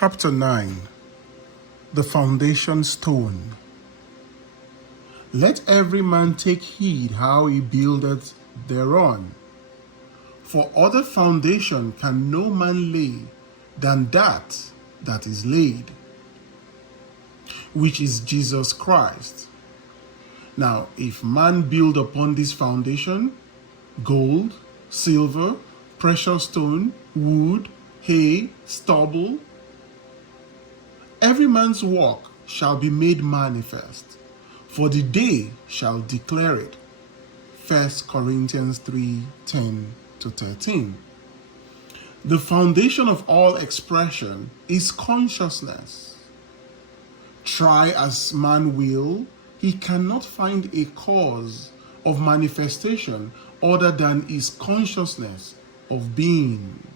Chapter 9. The Foundation Stone. Let every man take heed how he buildeth thereon. For other foundation can no man lay than that is laid, which is Jesus Christ. Now, if man build upon this foundation, gold, silver, precious stone, wood, hay, stubble, every man's work shall be made manifest, for the day shall declare it. 1 Corinthians 3:10-13. The foundation of all expression is consciousness. Try as man will, he cannot find a cause of manifestation other than his consciousness of being.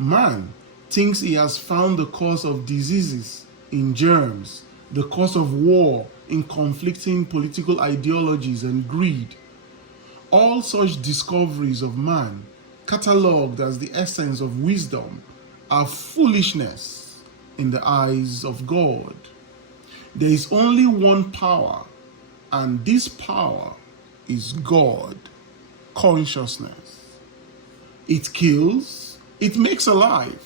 Man thinks he has found the cause of diseases in germs, the cause of war in conflicting political ideologies and greed. All such discoveries of man, catalogued as the essence of wisdom, are foolishness in the eyes of God. There is only one power, and this power is God, consciousness. It kills, it makes alive,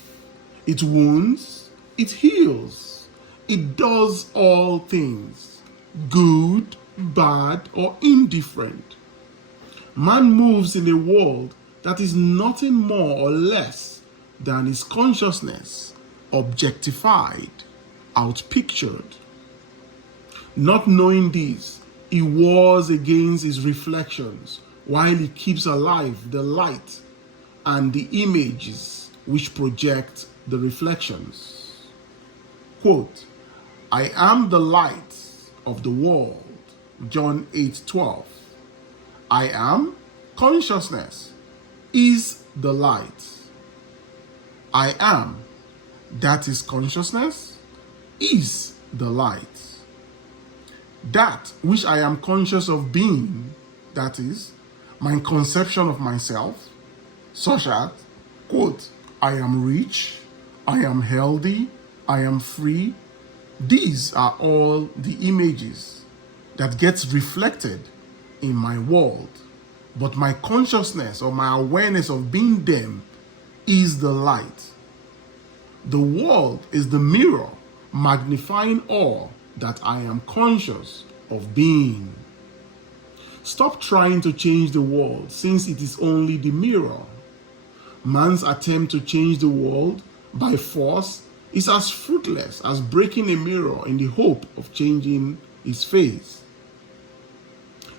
it wounds, it heals, it does all things, good, bad, or indifferent. Man moves in a world that is nothing more or less than his consciousness, objectified, outpictured. Not knowing this, he wars against his reflections while he keeps alive the light and the images which project the reflections. Quote, I am the light of the world, John 8:12. I am consciousness, is the light. I am, that is consciousness, is the light. That which I am conscious of being, that is, my conception of myself, such as, quote, I am rich, I am healthy, I am free. These are all the images that gets reflected in my world. But my consciousness or my awareness of being them is the light. The world is the mirror magnifying all that I am conscious of being. Stop trying to change the world, since it is only the mirror. Man's attempt to change the world by force is as fruitless as breaking a mirror in the hope of changing his face.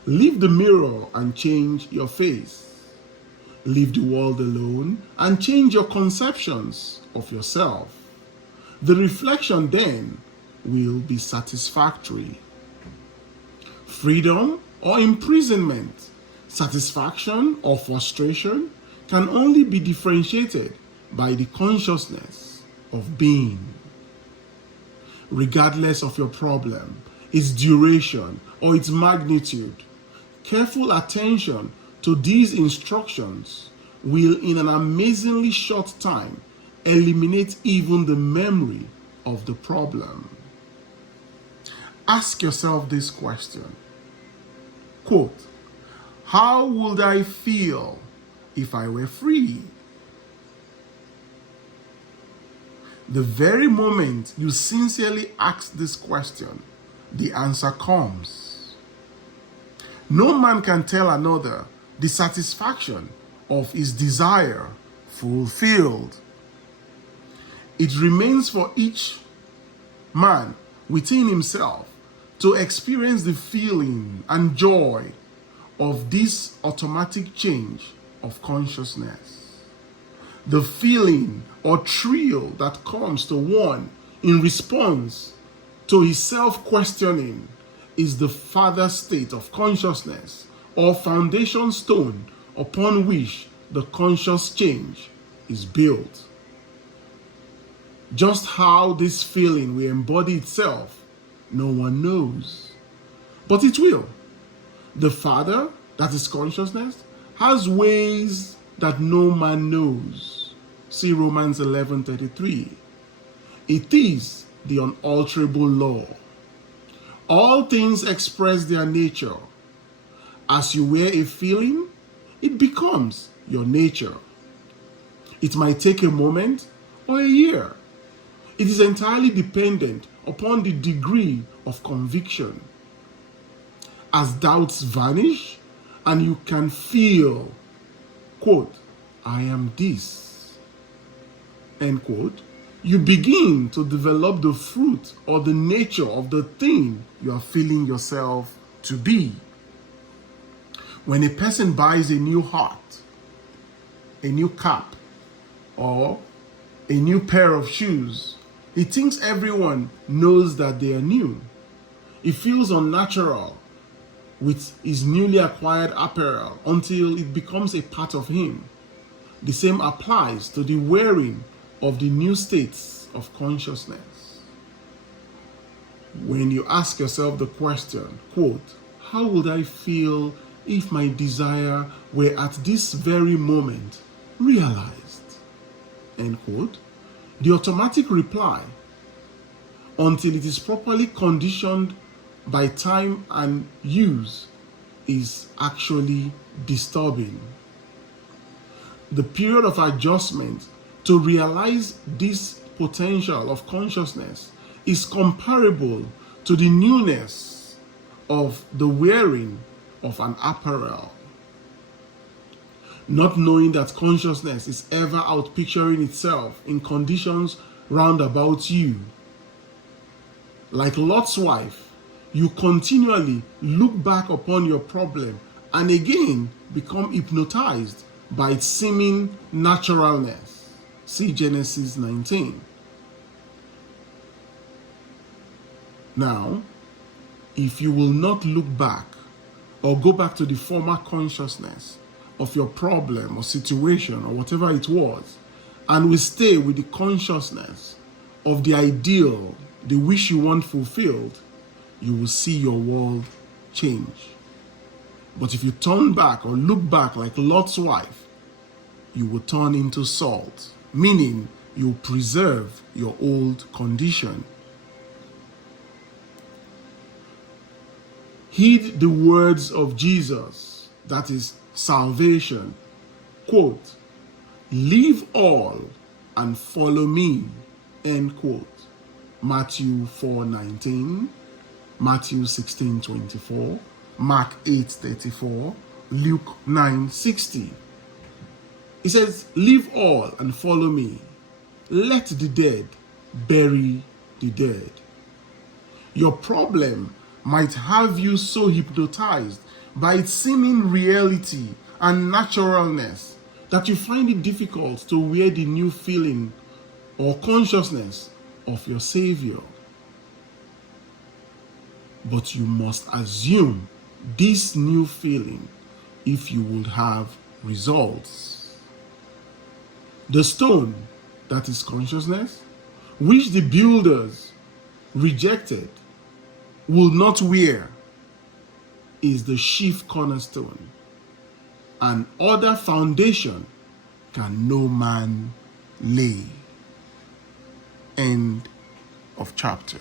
Leave the mirror and change your face. Leave the world alone and change your conceptions of yourself. The reflection then will be satisfactory. Freedom or imprisonment, satisfaction or frustration can only be differentiated by the consciousness of being. Regardless of your problem, its duration, or its magnitude, careful attention to these instructions will in an amazingly short time eliminate even the memory of the problem. Ask yourself this question. Quote, how would I feel if I were free? The very moment you sincerely ask this question, the answer comes. No man can tell another the satisfaction of his desire fulfilled. It remains for each man within himself to experience the feeling and joy of this automatic change of consciousness. The feeling or thrill that comes to one in response to his self-questioning is the father state of consciousness or foundation stone upon which the conscious change is built. Just how this feeling will embody itself, no one knows. But it will. The Father, that is consciousness, has ways that no man knows. See Romans 11:33. It is the unalterable law. All things express their nature. As you wear a feeling, it becomes your nature. It might take a moment or a year. It is entirely dependent upon the degree of conviction. As doubts vanish and you can feel, quote, I am this, end quote, you begin to develop the fruit or the nature of the thing you are feeling yourself to be. When a person buys a new hat, a new cap, or a new pair of shoes, he thinks everyone knows that they are new. He feels unnatural with his newly acquired apparel until it becomes a part of him. The same applies to the wearing of the new states of consciousness. When you ask yourself the question, quote, how would I feel if my desire were at this very moment realized, end quote, the automatic reply, until it is properly conditioned by time and use, is actually disturbing. The period of adjustment to realize this potential of consciousness is comparable to the newness of the wearing of an apparel. Not knowing that consciousness is ever outpicturing itself in conditions round about you. Like Lot's wife, you continually look back upon your problem and again become hypnotized by its seeming naturalness. See Genesis 19. Now, if you will not look back or go back to the former consciousness of your problem or situation or whatever it was, and will stay with the consciousness of the ideal, the wish you want fulfilled, you will see your world change. But if you turn back or look back like Lot's wife, you will turn into salt, meaning you preserve your old condition. Heed the words of Jesus, that is salvation. Quote, leave all and follow me, end quote. Matthew 4:19, Matthew 16:24, Mark 8:34, Luke 9:60. He says, leave all and follow me. Let the dead bury the dead. Your problem might have you so hypnotized by its seeming reality and naturalness that you find it difficult to wear the new feeling or consciousness of your Savior. But you must assume this new feeling if you would have results. The stone, that is consciousness, which the builders rejected, will not wear, is the chief cornerstone, and other foundation can no man lay. End of chapter.